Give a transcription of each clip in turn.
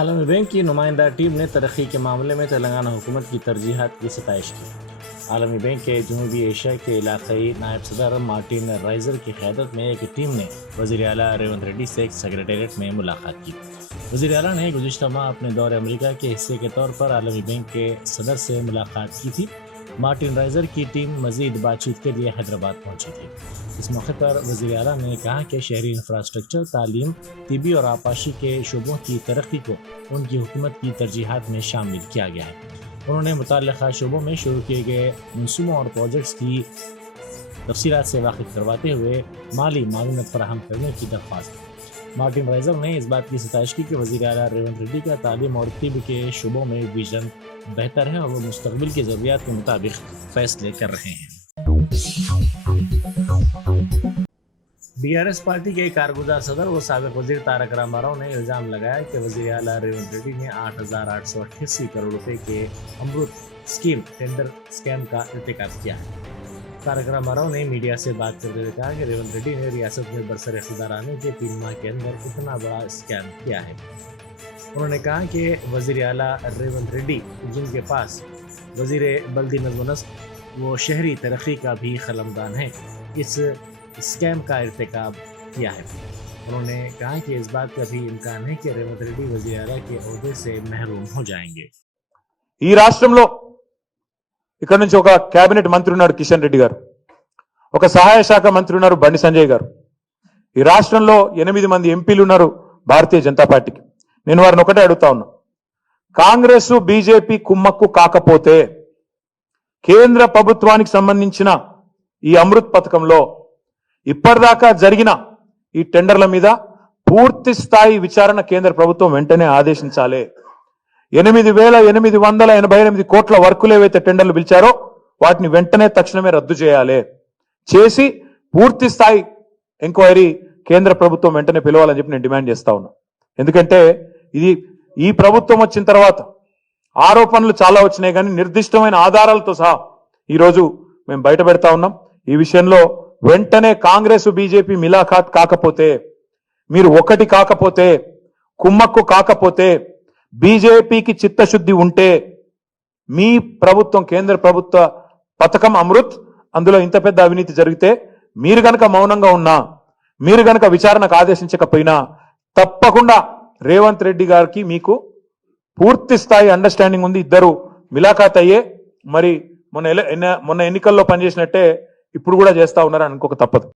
عالمی بینک کی نمائندہ ٹیم نے ترقی کے معاملے میں تلنگانہ حکومت کی ترجیحات کی ستائش کی۔ عالمی بینک کے جنوبی ایشیا کے علاقائی نائب صدر مارٹن رائزر کی قیادت میں ایک ٹیم نے وزیر اعلیٰ ریونت ریڈی سے سیکریٹریٹ میں ملاقات کی۔ وزیر اعلیٰ نے گزشتہ ماہ اپنے دورہ امریکہ کے حصے کے طور پر عالمی بینک کے صدر سے ملاقات کی تھی۔ مارٹن رائزر کی ٹیم مزید بات چیت کے لیے حیدرآباد پہنچی تھی۔ اس موقع پر وزیر اعلیٰ نے کہا کہ شہری انفراسٹرکچر، تعلیم، طبی اور آبپاشی کے شعبوں کی ترقی کو ان کی حکومت کی ترجیحات میں شامل کیا گیا ہے۔ انہوں نے متعلقہ شعبوں میں شروع کیے گئے منصوبوں اور پروجیکٹس کی تفصیلات سے واقف کرواتے ہوئے مالی معاونت فراہم کرنے کی درخواست کی۔ مارٹن رائزر نے اس بات کی ستائش کی کہ وزیر اعلیٰ ریونت ریڈی کا تعلیم اور طب کے شعبوں میں ویژن بہتر ہے اور وہ مستقبل کی ضروریات کے مطابق فیصلے کر رہے ہیں۔ BRS پارٹی کے کارگزار صدر و سابق وزیر تارک راما راؤ نے الزام لگایا کہ وزیر اعلیٰ ریونت ریڈی نے 8,888 کروڑ روپے کے امرت اسکیم ٹینڈر اسکیم کا ارتکاب کیا ہے۔ تارک راما راؤ نے میڈیا سے بات کرتے ہوئے کہا کہ ریونت ریڈی نے ریاست میں برسر اقتدار آنے کے 3 ماہ کے اندر اتنا بڑا اسکیم کیا ہے۔ انہوں نے کہا کہ وزیر اعلیٰ ریونت ریڈی جن کے پاس وزیر بلدی نظم و نسق وہ شہری ترقی کا بھی قلمدان ہے، اس اسکیم کا ارتکاب کیا ہے۔ انہوں نے کہا کہ اس بات کا بھی امکان ہے کہ ریونت ریڈی وزیر اعلیٰ کے عہدے سے محروم ہو جائیں گے۔ ఈ రాష్ట్రంలో ఇక్కడ నుంచి ఒక కేబినెట్ మంత్రి ఉన్నాడు కిషన్ రెడ్డి గారు, ఒక సహాయ శాఖ మంత్రి ఉన్నారు బండి సంజయ్ గారు, ఈ రాష్ట్రంలో 8 మంది ఎంపీలు ఉన్నారు భారతీయ జనతా పార్టీకి। నేను వారిని ఒకటే అడుగుతా ఉన్నా, కాంగ్రెస్ బీజేపీ కుమ్మక్కు కాకపోతే కేంద్ర ప్రభుత్వానికి సంబంధించిన ఈ అమృత్ పథకంలో ఇప్పటిదాకా జరిగిన ఈ టెండర్ల మీద పూర్తి స్థాయి విచారణ కేంద్ర ప్రభుత్వం వెంటనే ఆదేశించాలి। 8,888 కోట్ల వర్కులు ఏవైతే టెండర్లు పిలిచారో వాటిని వెంటనే తక్షణమే రద్దు చేయాలి, చేసి పూర్తి స్థాయి ఎంక్వైరీ కేంద్ర ప్రభుత్వం వెంటనే పిలవాలని చెప్పి నేను డిమాండ్ చేస్తా ఉన్నా। ఎందుకంటే ఈ ప్రభుత్వం వచ్చిన తర్వాత ఆరోపణలు చాలా వచ్చినాయి, కానీ నిర్దిష్టమైన ఆధారాలతో సహా ఈరోజు మేము బయట పెడతా ఉన్నాం। ఈ విషయంలో వెంటనే కాంగ్రెస్ బీజేపీ మిలాఖాత్ కాకపోతే, మీరు ఒకటి కాకపోతే, కుమ్మక్కు కాకపోతే, బీజేపీకి చిత్తశుద్ధి ఉంటే మీ ప్రభుత్వం కేంద్ర ప్రభుత్వ పథకం అమృత్ అందులో ఇంత పెద్ద అవినీతి జరిగితే మీరు గనక మౌనంగా ఉన్నా, మీరు గనక విచారణకు ఆదేశించకపోయినా తప్పకుండా రేవంత్ రెడ్డి గారికి మీకు పూర్తి స్థాయి అండర్స్టాండింగ్ ఉంది। ఇద్దరు మిలాఖాత్ అయ్యే మరి మొన్న ఎన్నికల్లో పనిచేసినట్టే ఇప్పుడు కూడా చేస్తా ఉన్నారని అనుకోక తప్పదు।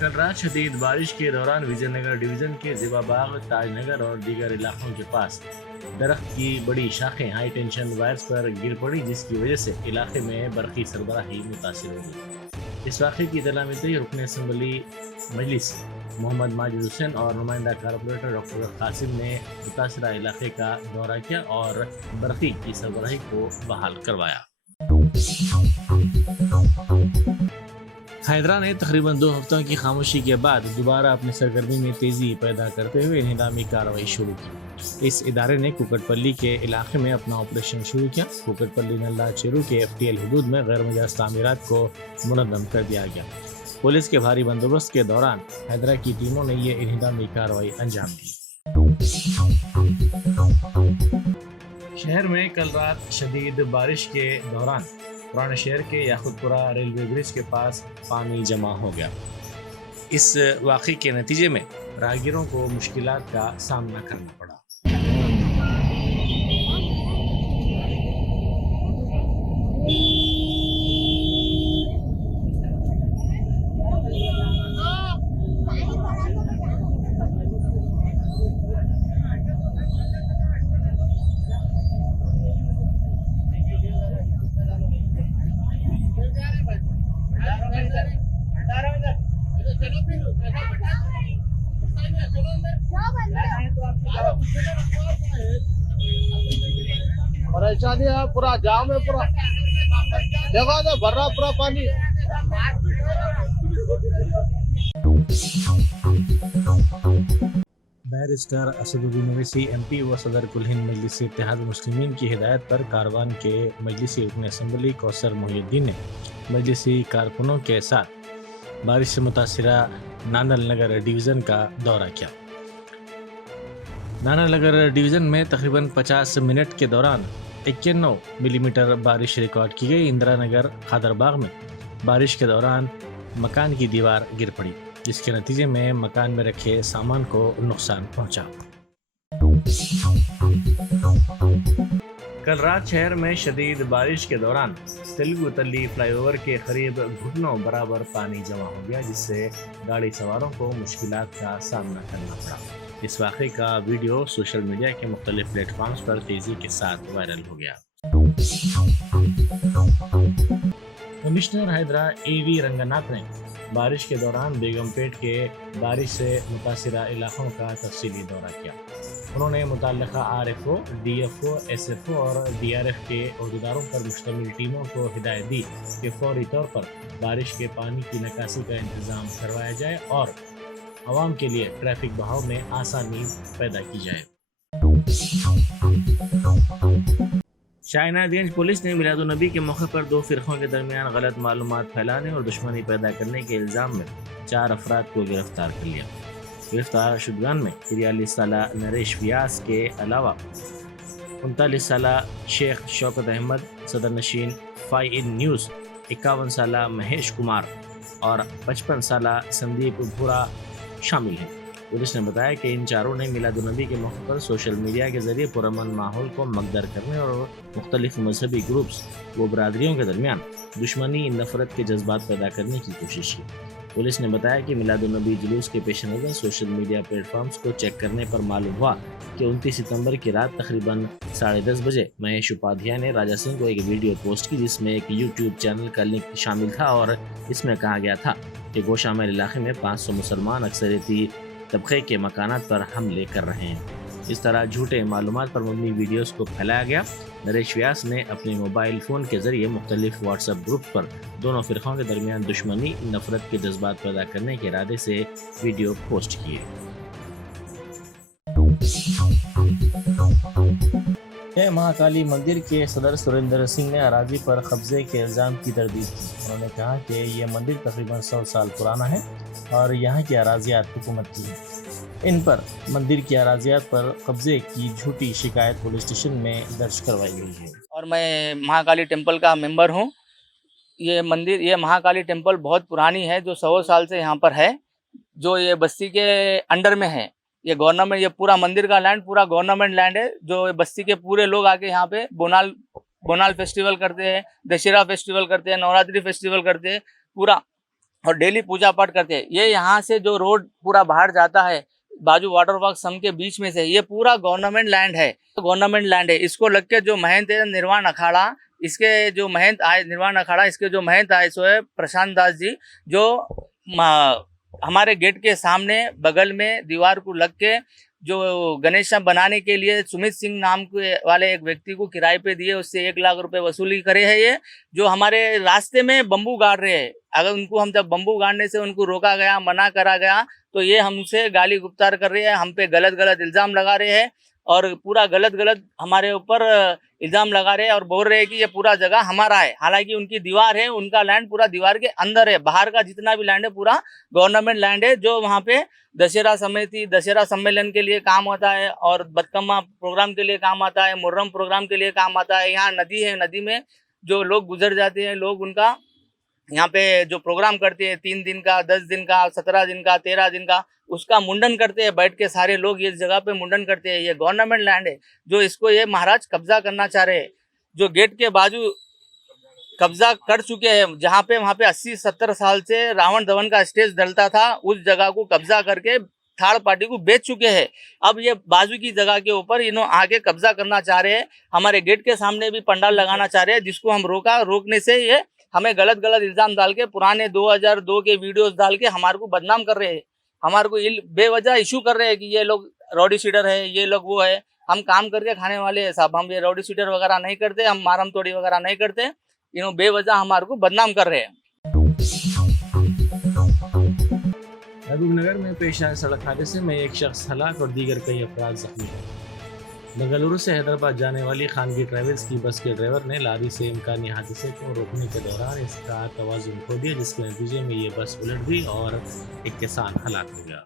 कल रात शदीद बारिश के दौरान विजयनगर डिवीजन के ज़िबाबाग, ताजनगर और दीगर इलाकों के पास दरख्त की बड़ी शाखें हाई टेंशन वायर्स पर गिर पड़ी, जिसकी वजह से इलाके में बरक़ी सरबराही मुतासिर हो गई। इस वाक़े की इत्तला मिलते ही रुकन असम्बली मजलिस मोहम्मद माजिद हुसैन और नुमाइंदा कारपोरेटर डॉक्टर कासिम ने मुतासरा इलाके का दौरा किया और बरक़ी की सरबराही को बहाल करवाया। हैदरा ने तकरीबन 2 हफ्तों की खामोशी के बाद दोबारा अपनी सरगर्मी में तेज़ी पैदा करते हुए इन्हिदामी कार्रवाई शुरू की। इस इदारे ने कुकटपल्ली के इलाके में अपना ऑपरेशन शुरू किया। कुकटपल्ली नल्ला चेरू के FTL हदूद में गैर मुजाज तामीरात को मुनज़्ज़म कर दिया गया। पुलिस के भारी बंदोबस्त के दौरान हैदरा की टीमों ने ये इन्हिदामी कार्रवाई अंजाम दी। शहर में कल रात शदीद बारिश के दौरान पुराने शहर के याकुतपुरा रेलवे ब्रिज के पास पानी जमा हो गया। इस वाक़े के नतीजे में राहगीरों को मुश्किलात का सामना करना पड़ा। परेशानी है, पूरा जाम है, पूरा जगह से भर रहा पूरा पानी। बैरिस्टर असदुद्दीन ओवैसी MP व सदर कुल हिंद मजलिस इत्तेहाद मुस्लिमीन की हिदायत पर कारवान के मजलिसी रुकन असम्बली कौसर मोहिउद्दीन ने मजलिसी कारकुनों के साथ बारिश से मुतासरा नांदल नगर डिवीज़न का दौरा किया। नाना नगर डिवीज़न में तकरीबन 50 मिनट के दौरान 91 मिलीमीटर बारिश रिकॉर्ड की गई। इंदिरा नगर खादरबाग में बारिश के दौरान मकान की दीवार गिर पड़ी, जिसके नतीजे में मकान में रखे सामान को नुकसान पहुंचा। कल रात शहर में शदीद बारिश के दौरान तेलुगु तल्ली फ्लाईओवर के करीब घुटनों बराबर पानी जमा हो गया, जिससे गाड़ी सवारों को मुश्किलात का सामना करना पड़ा। इस वाक़े का वीडियो सोशल मीडिया के मुख्तलिफ प्लेटफॉर्म्स पर तेज़ी के साथ वायरल हो गया। कमिश्नर हैदरा AV रंगनाथ ने बारिश के दौरान बेगमपेट के बारिश से मुतासिरा इलाकों का तफसीली दौरा किया। उन्होंने मुतल्लिका RFO, DFO, SFO और DRF के अहदेदारों पर मुश्तमिल टीमों को हिदायत दी कि फौरी तौर पर बारिश के पानी की निकासी का इंतज़ाम करवाया जाए और आवाम के लिए ट्रैफिक बहाव में आसानी पैदा की जाए। शाहनादगंज पुलिस ने मिलादुन्नबी के मौके पर 2 फ़िरक़ों के दरमियान गलत मालूमात फैलाने और दुश्मनी पैदा करने के इल्ज़ाम में 4 अफराद को गिरफ्तार कर लिया। गिरफ्तार शुदगान में 43 साला नरेश व्यास के अलावा 39 साला शेख शौकत अहमद, सदर नशीन फाई इन न्यूज़ 51 साला महेश कुमार और 55 साला संदीप भूरा शामिल हैं। पुलिस ने बताया कि इन चारों ने मिलादुन्नबी के मौके पर सोशल मीडिया के जरिए पुरअमन माहौल को मकदर करने और मुख्तलिफ मजहबी ग्रुप्स व बरादरियों के दरमियान दुश्मनी नफरत के जज्बात पैदा करने की कोशिश की। पुलिस ने बताया कि मिलादुन्नबी जुलूस के पेश नज़र सोशल मीडिया प्लेटफॉर्म्स को चेक करने पर मालूम हुआ कि 29 सितंबर की रात तकरीबन 10:30 बजे महेश उपाध्याय ने राजा सिंह को एक वीडियो पोस्ट की, जिसमें एक यूट्यूब चैनल का लिंक शामिल था और इसमें कहा गया था कि गोशामैल इलाके में 500 मुसलमान अक्सरियती तबके के मकानात पर हमले कर रहे हैं। इस तरह झूठे मालूमात पर मबनी वीडियोस को फैलाया गया। नरेश व्यास ने अपने मोबाइल फ़ोन के ज़रिए मुख्तलिफ व्हाट्सएप ग्रुप पर दोनों फ़िरक़ों के दरमियान दुश्मनी नफरत के जज्बात पैदा करने के इरादे से वीडियो पोस्ट किए। जय महाकाली मंदिर के सदर सुरेंद्र सिंह ने अराजी पर कब्जे के इल्ज़ाम की तरदीद की। उन्होंने कहा कि ये मंदिर तकरीबन 100 साल पुराना है और यहाँ की अराजियात हुकूमत की है। इन पर मंदिर की अराजियात पर कब्जे की झूठी शिकायत पुलिस स्टेशन में दर्ज करवाई गई है। और मैं महाकाली टेम्पल का मेंबर हूँ। ये मंदिर, ये महाकाली टेम्पल बहुत पुरानी है, जो 100 साल से यहाँ पर है, जो ये बस्ती के अंडर में है। ये गवर्नमेंट, ये पूरा मंदिर का लैंड पूरा गवर्नमेंट लैंड है, जो बस्ती के पूरे लोग आके यहाँ पे बोनाल फेस्टिवल करते हैं, दशहरा फेस्टिवल करते हैं, नवरात्रि फेस्टिवल करते हैं पूरा, और डेली पूजा पाठ करते हैं। ये यहाँ से जो रोड पूरा बाहर जाता है बाजू वाटर पार्क सम के बीच में से, ये पूरा गवर्नमेंट लैंड है, गवर्नमेंट लैंड है। इसको लग के जो महंत है निर्वाण अखाड़ा, इसके जो महंत आए निर्वाण अखाड़ा, इसके जो महंत आए सो है प्रशांत दास जी, जो हमारे गेट के सामने बगल में दीवार को लग के जो गणेशा बनाने के लिए सुमित सिंह नाम के वाले एक व्यक्ति को किराए पे दिए, उससे 1 लाख रुपए वसूली करे है। ये जो हमारे रास्ते में बम्बू गाड़ रहे हैं, अगर उनको हम जब बम्बू गाड़ने से उनको रोका गया, मना करा गया, तो ये हमसे गाली गुप्तार कर रहे हैं, हम पे गलत गलत इल्ज़ाम लगा रहे हैं और पूरा गलत हमारे ऊपर इल्ज़ाम लगा रहे हैं और बोल रहे हैं कि ये पूरा जगह हमारा है। हालांकि उनकी दीवार है, उनका लैंड पूरा दीवार के अंदर है। बाहर का जितना भी लैंड है पूरा गवर्नमेंट लैंड है, जो वहाँ पे दशहरा समिति, दशहरा सम्मेलन के लिए काम आता है और बदकम्मा प्रोग्राम के लिए काम आता है, मुहर्रम प्रोग्राम के लिए काम आता है। यहाँ नदी है, नदी में जो लोग गुजर जाते हैं, लोग उनका यहाँ पे जो प्रोग्राम करते हैं 3 दिन का, 10 दिन का, 17 दिन का, 13 दिन का, उसका मुंडन करते हैं। बैठ के सारे लोग इस जगह पे मुंडन करते हैं। ये गवर्नमेंट लैंड है, जो इसको ये महाराज कब्जा करना चाह रहे हैं। जो गेट के बाजू कब्जा कर चुके हैं, जहाँ पे वहाँ पे 80-70 साल से रावण धवन का स्टेज डलता था, उस जगह को कब्जा करके थर्ड पार्टी को बेच चुके हैं। अब ये बाजू की जगह के ऊपर इन्होंने आगे कब्जा करना चाह रहे हैं। हमारे गेट के सामने भी पंडाल लगाना चाह रहे हैं, जिसको हम रोकने से ये हमें गलत इल्जाम डाल के पुराने 2002 के वीडियोस डाल के हमारे को बदनाम कर रहे हैं, हमारे को बेवजह इशू कर रहे हैं कि ये लोग रॉडी शीटर है, ये लोग वो है। हम काम करके खाने वाले हैं साहब, हम ये रॉडी शीटर वगैरह नहीं करते, हम मारम तोड़ी वगैरह नहीं करते। बेवजह हमारे को बदनाम कर रहे हैं। महबूबनगर में पेश आए सड़क हादसे में एक शख्स हलाक और दीगर कई अफराद जख्मी हुए। बेंगलुरु से हैदराबाद जाने वाली खानगी ट्रेवल्स की बस के ड्राइवर ने लारी से इम्कानी हादसे को रोकने के दौरान इसका तवाज़ुन खो दिया, जिसके नतीजे में ये बस उलट गई और एक किसान हलाक हो गया।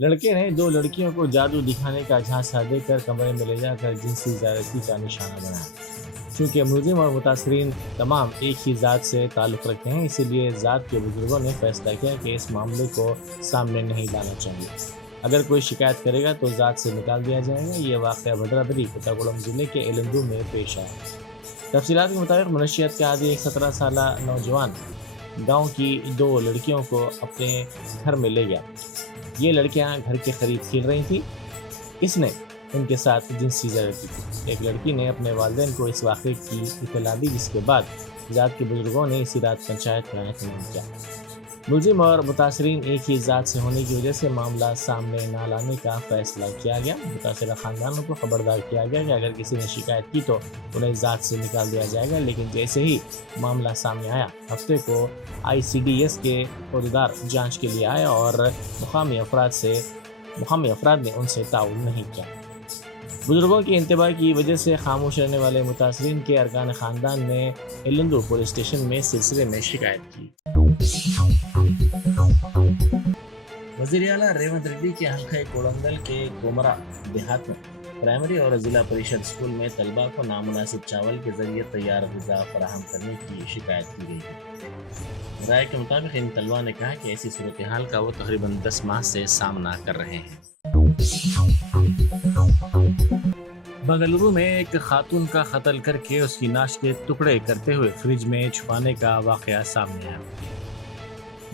लड़के ने 2 लड़कियों को जादू दिखाने का झांसा देकर कमरे में ले जाकर जिनसी ज़्यादती का निशाना बनाया। चूँकि मुलजिम और मुतासरीन तमाम एक ही ज़ात से ताल्लुक़ रखते हैं, इसीलिए ज़ात के बुजुर्गों ने फैसला किया कि इस मामले को सामने नहीं लाना चाहिए। अगर कोई शिकायत करेगा तो ज़ात से निकाल दिया जाएगा। ये वाक़या भद्रावती कोत्तागुड़म ज़िले के एलंदू में पेश आया। तफसीलात के मुताबिक मनशियत के आदि एक 17 साला नौजवान गाँव की 2 लड़कियों को अपने घर में ले गया। ये लड़कियां घर के करीब खेल रही थी। इसने उनके साथ जिनसी ज़्यादती की। एक लड़की ने अपने वालिदैन को इस वाक़े की इत्तला दी, जिसके बाद ज़ात के बुजुर्गों ने इसी रात पंचायत का एहतमाम किया। मुलजिम और मुतासरीन एक ही ज़ात से होने की वजह से मामला सामने न लाने का फ़ैसला किया गया। मुतासरा ख़ानदानों को खबरदार किया गया कि अगर किसी ने शिकायत की तो उन्हें ज़ात से निकाल दिया जाएगा। लेकिन जैसे ही मामला सामने आया, हफ्ते को ICDS के अहदेदार जांच के लिए आए और मुकामी अफराद ने उनसे ताउन नहीं किया। बुजुर्गों की इंतबा की वजह से खामोश रहने वाले मुतासरीन के अरकान ख़ानदान ने एलंदू पुलिस स्टेशन में सिलसिले में शिकायत की। वज़ीर आला रेवंत रेड्डी के हल्के कोडंगल के कोमरा देहात में प्राइमरी और ज़िला परिषद स्कूल में तलबा को नामुनासिब चावल के जरिए तैयार ग़िज़ा फराहम करने की शिकायत की गई है। राय के मुताबिक इन तलबा ने कहा कि ऐसी सूरत हाल का वो तकरीबन 10 माह से सामना कर रहे हैं। बंगलुरु में एक खातून का कत्ल करके उसकी नाश के टुकड़े करते हुए फ्रिज में छुपाने का वाक़या सामने आया।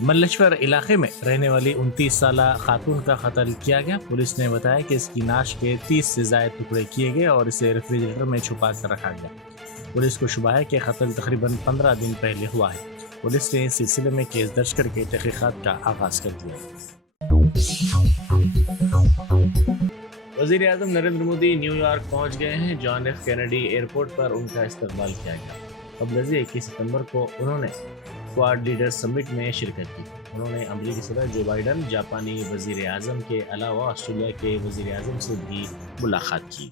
मल्लेश्वर इलाके में रहने वाली 29 साला खातून का कत्ल किया गया। पुलिस ने बताया कि इसकी नाश के 30 से ज़ायद टुकड़े किए गए और इसे रेफ्रिजरेटर में छुपा कर रखा गया। पुलिस को शुबा है कि कत्ल तकरीबन 15 दिन पहले हुआ है। पुलिस ने इस सिलसिले में केस दर्ज करके तहक़ीक़ात का आगाज़ कर दिया। वज़ीर आज़म नरेंद्र मोदी न्यूयॉर्क पहुंच गए हैं। जॉन एफ कैनेडी एयरपोर्ट पर उनका इस्तकबाल किया गया। कबल 21 सितंबर को उन्होंने क्वाड लीडर समिट में शिरकत की। उन्होंने अमेरिकी सदर जो बाइडन, जापानी वज़ीर आज़म के अलावा ऑस्ट्रेलिया के वज़ीर आज़म से भी मुलाकात की।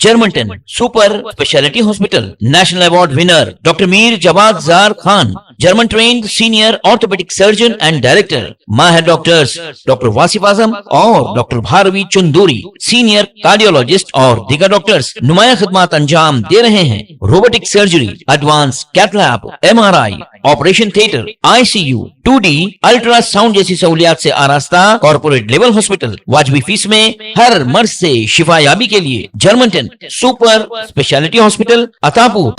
Germanten super speciality hospital national award winner doctor Mir Jawad Zar Khan, German trained senior orthopaedic surgeon and director, माहिर डॉक्टर्स डॉक्टर वासिफ आजम और doctor Bharavi Chanduri, senior cardiologist और दीगर डॉक्टर्स नुमाया खिदमत अंजाम दे रहे हैं। Robotic surgery, advance cath lab, MRI, operation theatre, ICU, 2D ultrasound जैसी सहूलियात से आरास्ता कॉर्पोरेट लेवल हॉस्पिटल। वाजबी फीस में हर मर्ज से शिफायाबी के लिए Germanton super speciality hospital, Attapur.